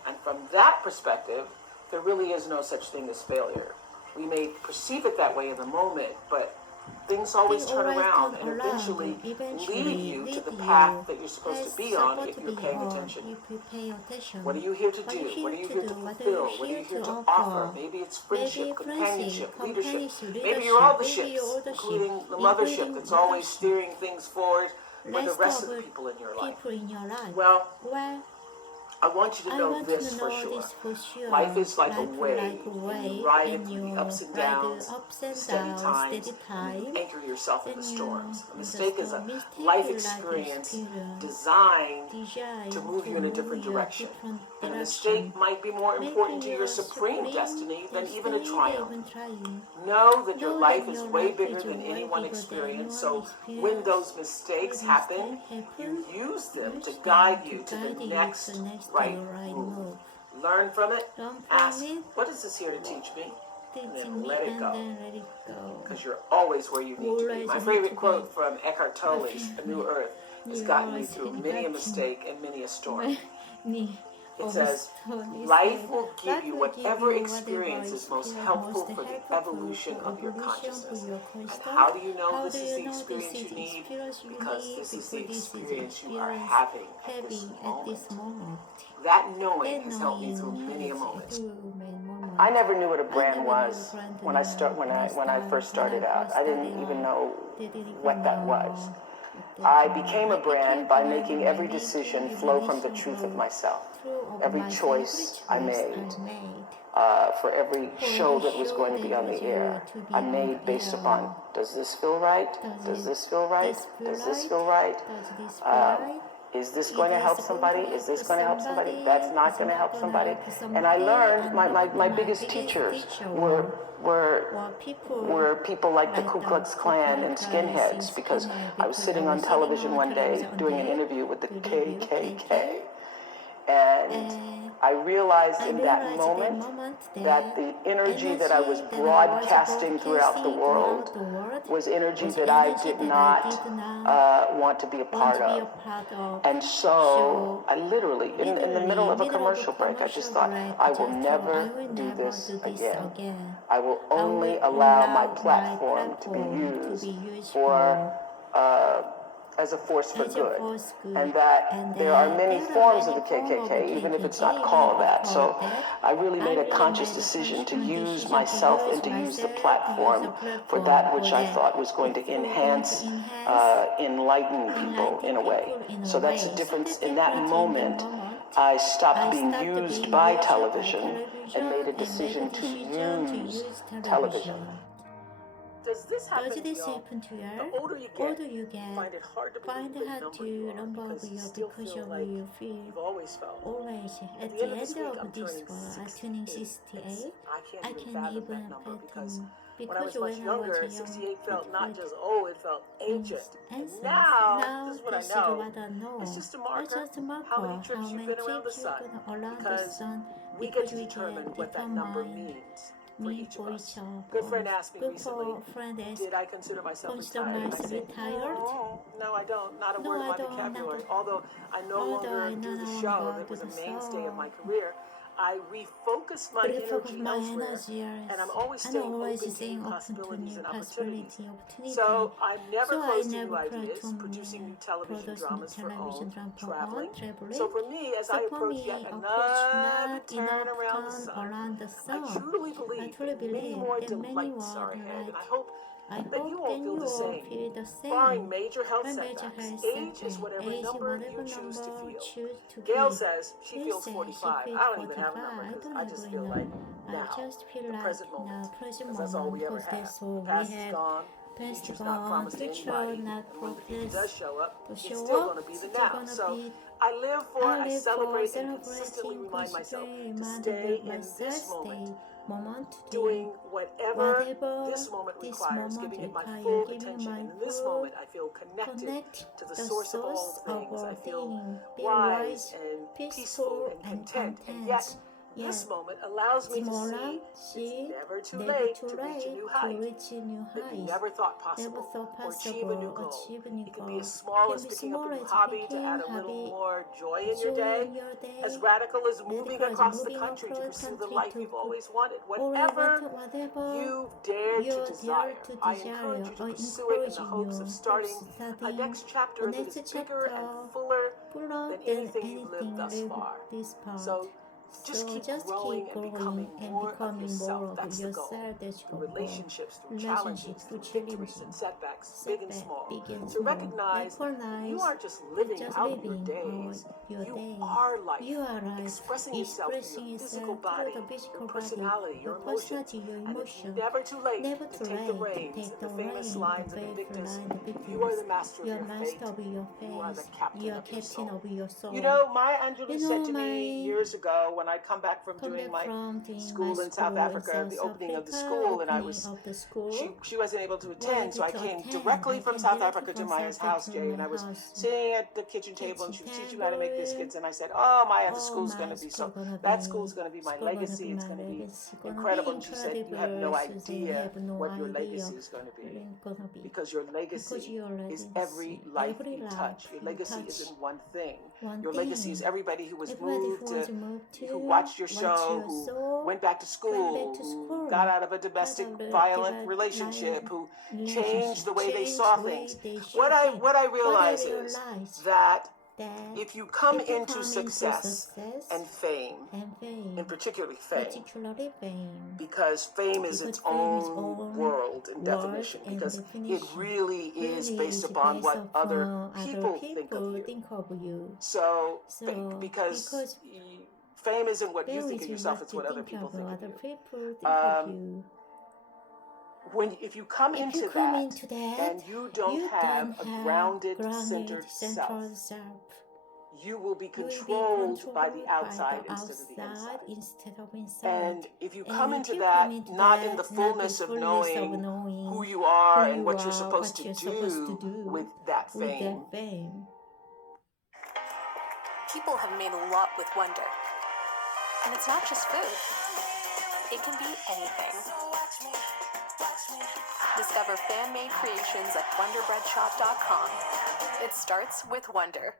And from that perspective, there really is no such thing as failure. We may perceive it that way in the moment, but things always turn around and eventually lead you to the path that you're supposed to be on if you're paying attention. What are you here to do? What are you here to fulfill? What are you here to offer? Maybe it's friendship, companionship, leadership. Maybe you're all the ships, including the mothership that's always steering things forward for the rest of the people in your life. Well, I want you to know this for sure. Life is like a wave. You ride it through the ups and downs, steady times, you anchor yourself in the storms. A mistake is a life experience designed to move you in a different direction. And a mistake might be more important to your supreme destiny than even a triumph. Know that your life is way bigger than any one experience, so when those mistakes happen, you use them to guide you to the next right move. Learn from it, ask, what is this here to teach me? And then let it go. Because you're always where you need to be. My favorite quote from Eckhart Tolle's A New Earth has gotten me through many a mistake and many a storm. It says, life will give you whatever experience is most helpful for the evolution of your consciousness. And how do you know this is the experience you need? Because this is the experience you are having at this moment. That knowing has helped me through many a moment. I never knew what a brand was when I first started out. I didn't even know what that was. I became a brand by making every decision flow from the truth of myself. Every choice I made for every show that was going to be on the air, I made based upon, does this feel right? Does this feel right? Does this feel right? Is this going to help somebody? Is this going to help somebody? That's not going to help somebody. And I learned my biggest teachers were people like the Ku Klux Klan and skinheads, because I was sitting on television one day doing an interview with the KKK. And I realized in that moment that the energy that I was broadcasting throughout the world was energy that I did not want to be a part of. And so I literally, in the middle of a commercial break, I just thought, I will never do this again. I will only allow my platform to be used for as a force for good, and that there are many forms of the KKK, even if it's not called that. So I really made a conscious decision to use myself and to use the platform for that which I thought was going to enhance, enlighten people in a way. So that's the difference. In that moment, I stopped being used by television and made a decision to use television. Does this happen to you? The older you get, find it hard to believe the number because you still feel like you've always felt. At the end of this week, I'm turning 68. I can't even fathom that number because when I was much younger, 68 felt not just old, it felt ancient. And now, this is what I know. It's just a marker how many trips you've been around the sun, because we get to determine what that number means for each of us. Good friend asked me recently, did I consider myself retired? I said, no, I don't. Not a word of my vocabulary. Although I no longer do the show that was a mainstay of my career, I refocused my energy elsewhere, and I'm always staying open to new possibilities and opportunities. So I'm never closed to new ideas, producing new television dramas for own, traveling. So for me, as I approach yet another turn around the sun, I truly believe that many more delights are ahead, and I hope that you all feel the same. Barring major health setbacks, age is whatever number you choose to feel. Gail says she feels 45. I don't even have a number because I just feel like now, I just feel the like present moment, now present because that's all moment we ever because have. that's all The past we is have. gone. The Past future's not gone, promised to future anybody. not And when the future does promised show up, to it's show still up. going to be the Still now. gonna So be I live for, I live for celebrate, and consistently celebrating, remind myself considering, to remind stay in myself, this moment, moment today. doing whatever Whatever this moment this requires, moment giving it my requires, full giving attention. my And in this full moment, I feel connected connect to the the source of all source of things. I all feel things, be wise wise, and peaceful peaceful, and and content. And content. yet, this Yet, moment allows me to see see it's never too never late too to reach a late new to height reach a new that you height. never thought Never possible, thought or achieve a new possible, goal. achieve a new It can goal. be as small Can as be picking up a small new as hobby to picking add a little hobby, more joy in your joy day, in your day, as radical as moving radical as across the moving country to across pursue the country life to you've always wanted. or Whatever whatever you dare you to dare desire, to I desire, encourage you to I pursue it in encourage the hopes you of starting a starting next chapter a that is next bigger and chapter fuller fuller than than anything you've lived anything thus lived far. this part. So just keep growing and becoming more of yourself. That's the goal. That's Through your goal. relationships, through Relationships, challenges, through through victories and challenges, setbacks, big and small. big and To small. recognize you aren't just living just out your living days. out your You day. are life. You are life, Expressing yourself through your physical body, through the physical your body, personality, your your emotions. personality, your And it's emotion. never too late Never to too take the late to reins. take The the famous reins, lines the of Invictus. line, the You are the victims. master of You your are fate. master of your You are the face. captain You are of your captain soul. of your soul. You know, Maya Angelou You said know, to me years ago when I'd come back from doing my school in South Africa, the opening of the school, and she wasn't able to attend, so I came directly from South Africa to Maya's house, Jay, and I was sitting at the kitchen table, and she was teaching me how to make biscuits, and I said, "Oh, Maya, the school's going to be so. That school's going to be my legacy. It's going to be incredible." And she said, "You have no idea what your legacy is going to be, because your legacy is every life you touch. Your legacy isn't one thing. Your legacy is everybody who was moved, who watched your show, who went back to school, who got out of a domestic violent relationship, who changed the way they saw things. What I realize is that if you come into success and fame, and particularly fame, because fame is its own world and definition, because it really is based upon what other people think of you. So, because fame isn't what you think of yourself, it's what other people think of you. If you come into that and you don't have a grounded, centered self, you will be controlled by the outside instead of the inside. And if you come into that not in the fullness of knowing who you are and what you're supposed to do with that fame. People have made a lot with Wonder. And it's not just food. It can be anything. Discover fan-made creations at wonderbreadshop.com. It starts with wonder.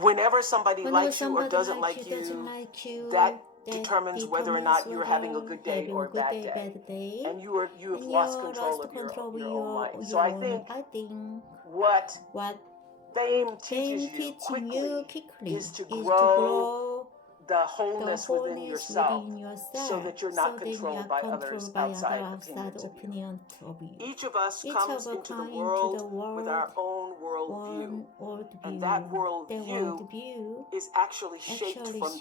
Whenever somebody likes you or doesn't like you, that determines whether or not you're having a good day or a bad day. And you have lost control of your own life. So I think what fame teaches you quickly is to grow the wholeness within yourself, so that you're not controlled by others' outside opinions of you. Each of us comes into the world with our own worldview, and that worldview is actually shaped from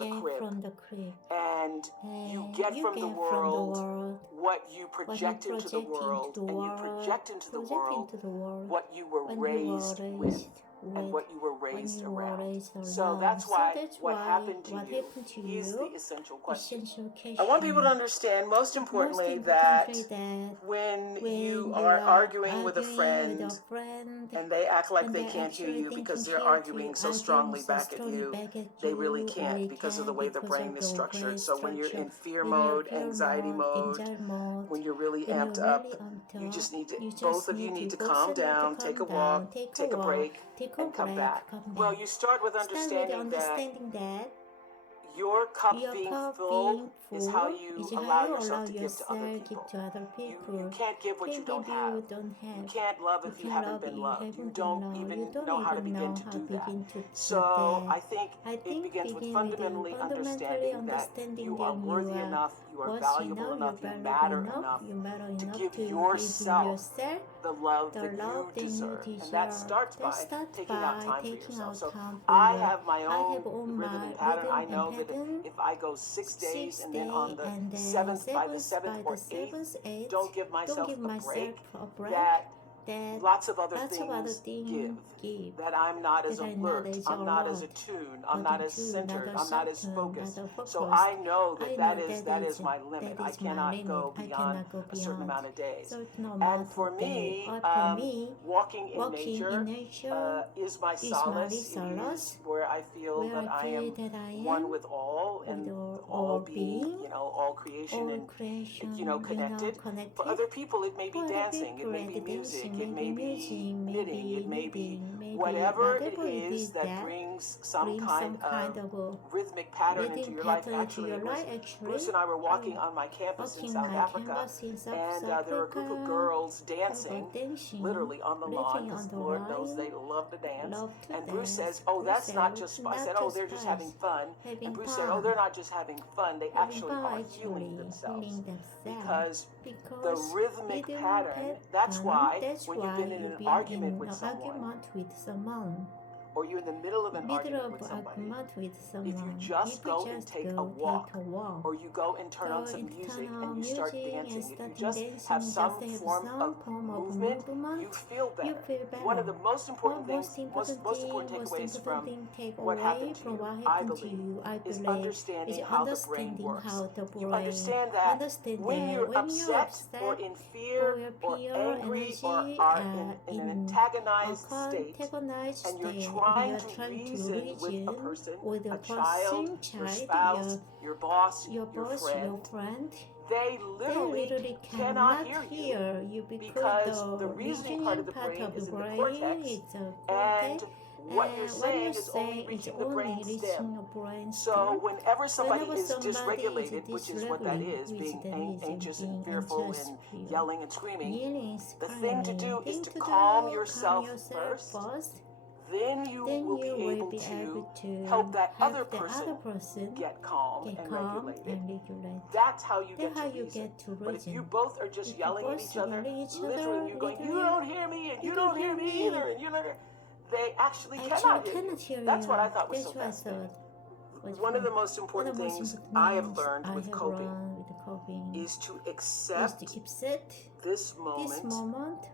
the crib. And you get from the world what you project into the world, and you project into the world what you were raised with and what you were raised around. So that's why what happened to you is the essential question. I want people to understand, most importantly, that when you are arguing with a friend and they act like they can't hear you because they're arguing so strongly back at you, they really can't because of the way the brain is structured. So when you're in fear mode, anxiety mode, when you're really amped up, you just need to, both of you need to calm down, take a walk, take a break, and come back. Well, you start with understanding that your cup being full is how you allow yourself to give to other people. You can't give what you don't have. You can't love if you haven't been loved. You don't even know how to begin to do that. So I think it begins with fundamentally understanding that you are worthy enough, you are valuable enough, you matter enough to give yourself the love that you deserve. And that starts by taking out time for yourself. So I have my own rhythm and pattern. I know that if I go 6 days and then on the seventh, by the seventh or eighth, don't give myself a break, that lots of other things give. That I'm not as alert, I'm not as attuned, I'm not as centered, I'm not as focused. So I know that is my limit. I cannot go beyond a certain amount of days. And for me, walking in nature is my solace. It is where I feel that I am one with all and all being, all creation and connected. For other people, it may be dancing, it may be music, it may be knitting, it may be whatever it is that brings some kind of rhythmic pattern into your life. Actually, Bruce and I were walking on my campus in South Africa, and there were a group of girls dancing, literally on the lawn, because Lord knows they love to dance. And Bruce says, "Oh, that's not just," I said, "Oh, they're just having fun." And Bruce said, "Oh, they're not just having fun, they actually are healing themselves." Because the rhythmic pattern, that's why when you've been in an argument with someone, or you're in the middle of an argument with somebody, if you just go and take a walk, or you go and turn on some music and you start dancing, if you just have some form of movement, you feel better. One of the most important things, most important takeaways from what happened to you, I believe, is understanding how the brain works. You understand that when you're upset or in fear or angry or are in an antagonized state, and you're trying to reason with a person, a child, your spouse, your boss, your friend, they literally cannot hear you because the reasoning part of the brain is in the cortex, and what you're saying is only reaching the brain stem. So whenever somebody is dysregulated, which is what that is, being anxious and fearful and yelling and screaming, the thing to do is to calm yourself first. Then you will be able to help that other person get calm and regulated. That's how you get to reason. But if you both are just yelling at each other, literally you're going, "You don't hear me, and you don't hear me either," and they actually cannot hear you. That's what I thought was so fascinating. One of the most important things I have learned with coping is to accept this moment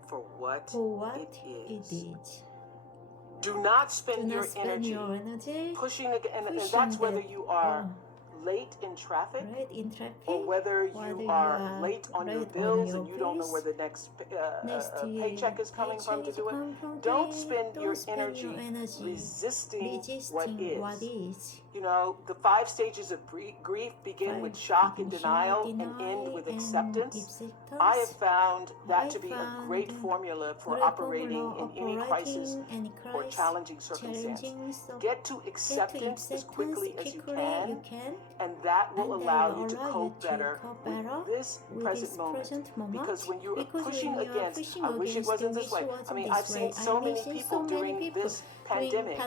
for what it is. Do not spend your energy pushing again, and that's whether you are late in traffic or whether you are late on your bills and you don't know where the next paycheck is coming from to do it. Don't spend your energy resisting what is. The 5 stages of grief begin with shock and denial and end with acceptance. I have found that to be a great formula for operating in any crisis or challenging circumstance. Get to acceptance as quickly as you can, and that will allow you to cope better with this present moment. Because when you are pushing against, I wish it wasn't this way. I mean, I've seen so many people during this pandemic.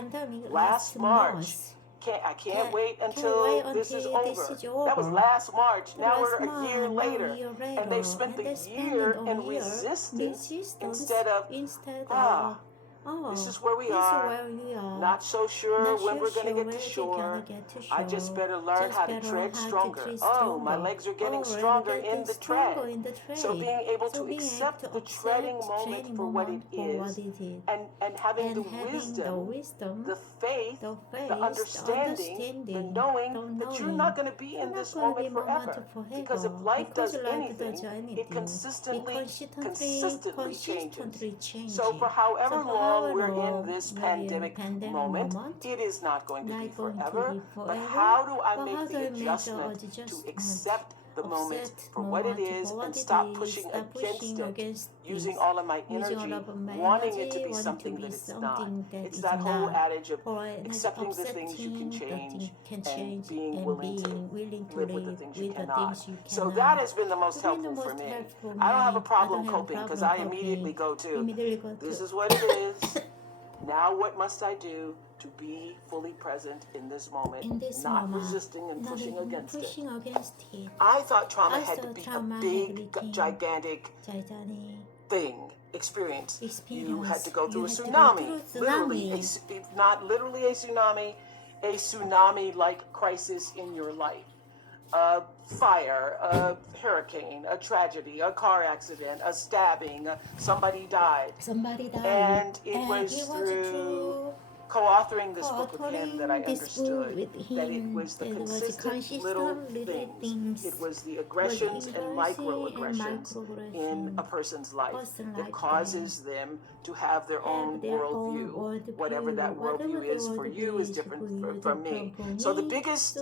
Last March, I can't wait until this is over. That was last March. Now we're a year later. And they've spent the year in resistance instead of, this is where we are. Not so sure when we're going to get to shore. I just better learn how to tread stronger. Oh, my legs are getting stronger in the tread. So being able to accept the treading moment for what it is, and having the wisdom, the faith, the understanding, the knowing that you're not going to be in this moment forever. Because if life does anything, it consistently changes. So for however long we're in this pandemic moment, it is not going to be forever. But how do I make the adjustment to accept the moment for what it is and stop pushing against it, using all of my energy, wanting it to be something that it's not. It's that whole adage of accepting the things you can change and being willing to live with the things you cannot. So that has been the most helpful for me. I don't have a problem coping because I immediately go to, this is what it is. Now what must I do to be fully present in this moment, not resisting and pushing against it. I thought trauma had to be a big, gigantic experience. You had to go through a tsunami, literally, not literally a tsunami, a tsunami-like crisis in your life. A fire, a hurricane, a tragedy, a car accident, a stabbing, somebody died. And it was through co-authoring this book with him that I understood that it was the consistent little things. It was the aggressions and microaggressions in a person's life that causes them to have their own worldview. Whatever that worldview is for you is different from me. So the biggest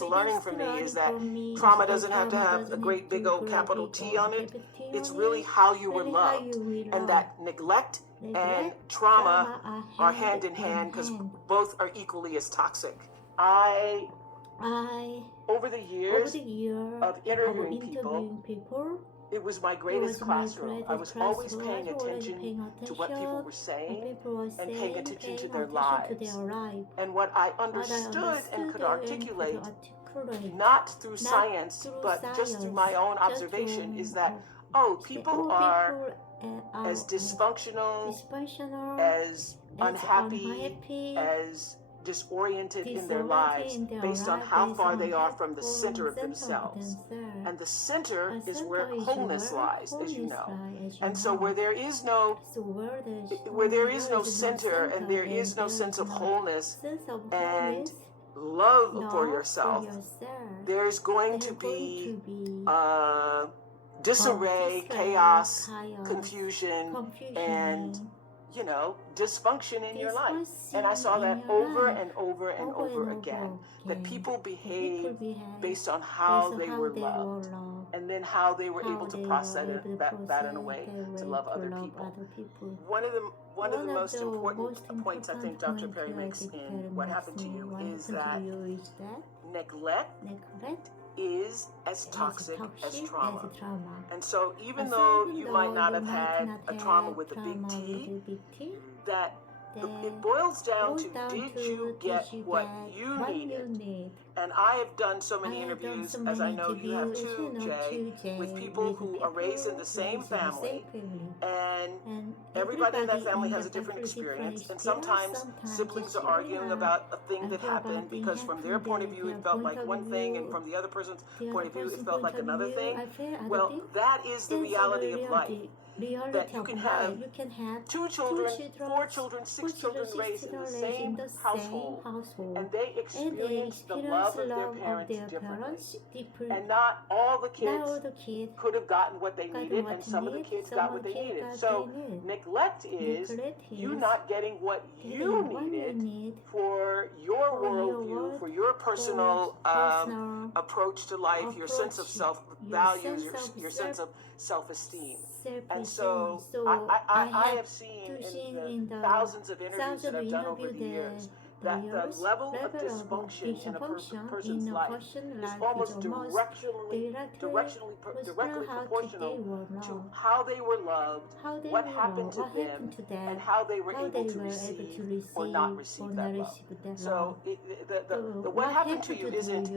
learning for me is that trauma doesn't have to have a great big old capital T on it. It's really how you were loved, and that neglect and trauma are hand in hand because both are equally as toxic. Over the years of interviewing people, it was my greatest classroom. I was always paying attention to what people were saying and paying attention to their lives. And what I understood and could articulate, not through science, but just through my own observation, is that, people are as dysfunctional, as unhappy, as disoriented in their lives based on how far they are from the center of themselves. And the center is where wholeness lies, as you know. And so where there is no center and there is no sense of wholeness and love for yourself, there's going to be disarray, chaos, confusion, and dysfunction in your life. And I saw that over and over and over again, that people behave based on how they were loved, and then how they were able to process that in a way to love other people. One of the most important points I think Dr. Perry makes in What Happened to You is that neglect is as toxic as trauma. And so even though you might not have had a trauma with a big T, that it boils down to, did you get what you needed? And I have done so many interviews, as I know you have too, Jay, with people who are raised in the same family, and everybody in that family has a different experience, and sometimes siblings are arguing about a thing that happened because from their point of view it felt like one thing, and from the other person's point of view it felt like another thing. Well, that is the reality of life. That you can have 2 children, 4 children, 6 children raised in the same household, and they experience the love of their parents differently. And not all the kids could have gotten what they needed, and some of the kids got what they needed. So neglect is you not getting what you needed for your worldview, for your personal approach to life, your sense of self-value, your sense of self-esteem. And so I have seen in the thousands of interviews that I've done over the years that the level of dysfunction in a person's life is almost directly proportional to how they were loved, what happened to them, and how they were able to receive or not receive that love. So the what happened to you isn't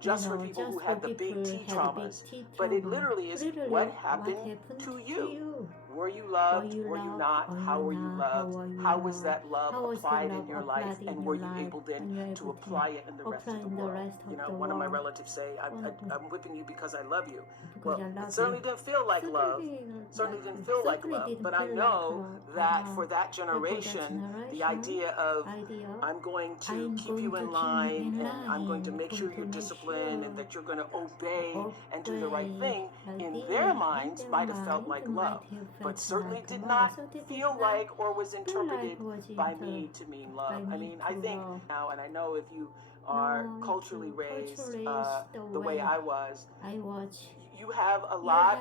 just for people who had the big T traumas, but it literally is what happened to you. Were you loved? Were you not? How were you loved? How was that love applied in your life? And were you able then to apply it in the rest of the world? One of my relatives say, I'm whipping you because I love you. Well, it certainly didn't feel like love. Certainly didn't feel like love. But I know that for that generation, the idea of I'm going to keep you in line, and I'm going to make sure you're disciplined, and that you're going to obey and do the right thing, in their minds might have felt like love, but certainly did not feel like or was interpreted by me to mean love. I mean, I think now, and I know if you are culturally raised the way I was, you have a lot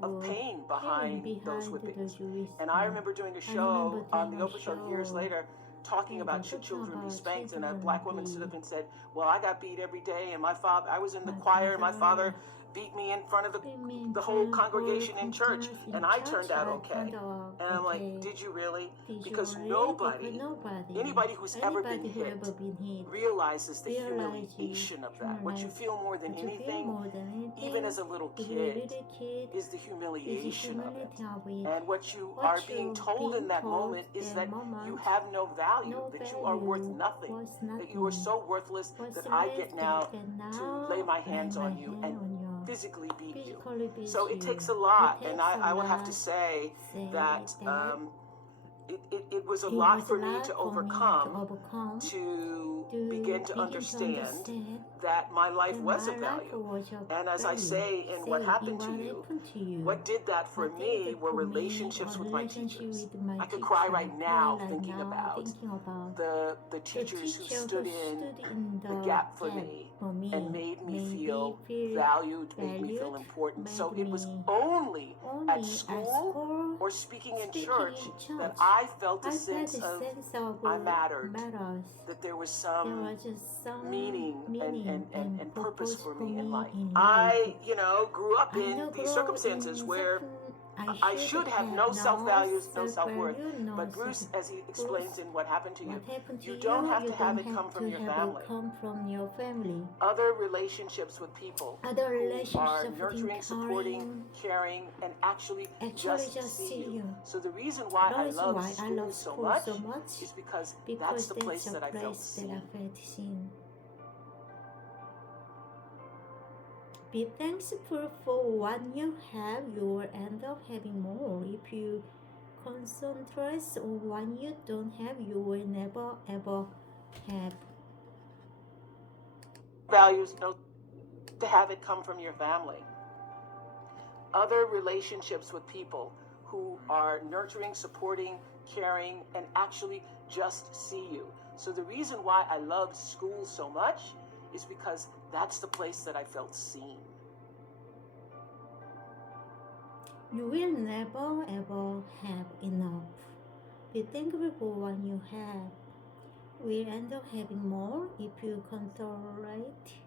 of pain behind those whippings. And I remember doing a show on the Oprah show years later, talking about should children be spanked, and a black woman stood up and said, well, I got beat every day, and I was in the choir, and my father beat me in front of the whole congregation in church, and I turned out okay. And I'm like, did you really? Because anybody who's ever been hit realizes the humiliation of that. What you feel more than anything, even as a little kid, is the humiliation of it. And what you are being told in that moment is that you have no value, that you are worth nothing, that you are so worthless that I get now to lay my hands on you and physically beat you. So it takes a lot, and I would have to say that it was a lot for me to overcome, to begin to understand that my life was of value. And as I say in What Happened to You, what did that for me were relationships with my teachers. I could cry right now thinking about the teachers who stood in the gap for me and made me feel valued, made me feel important. So it was only at school or speaking in church that I felt a sense of I mattered, that there was some meaning and purpose for me in life. I, grew up in these circumstances where I should have no self-value, no self-worth. But Bruce, as he explains in What Happened to You, you don't have to have it come from your family. Other relationships with people who are nurturing, supporting, caring, and actually just see you. So the reason why I love school so much is because that's the place that I felt seen. Be thankful for what you have. You will end up having more. If you concentrate on what you don't have, you will never ever have. Values to have it come from your family. Other relationships with people who are nurturing, supporting, caring, and actually just see you. So the reason why I love school so much is because that's the place that I felt seen. You will never ever have enough. Be thankful for what you have. We'll end up having more if you concentrate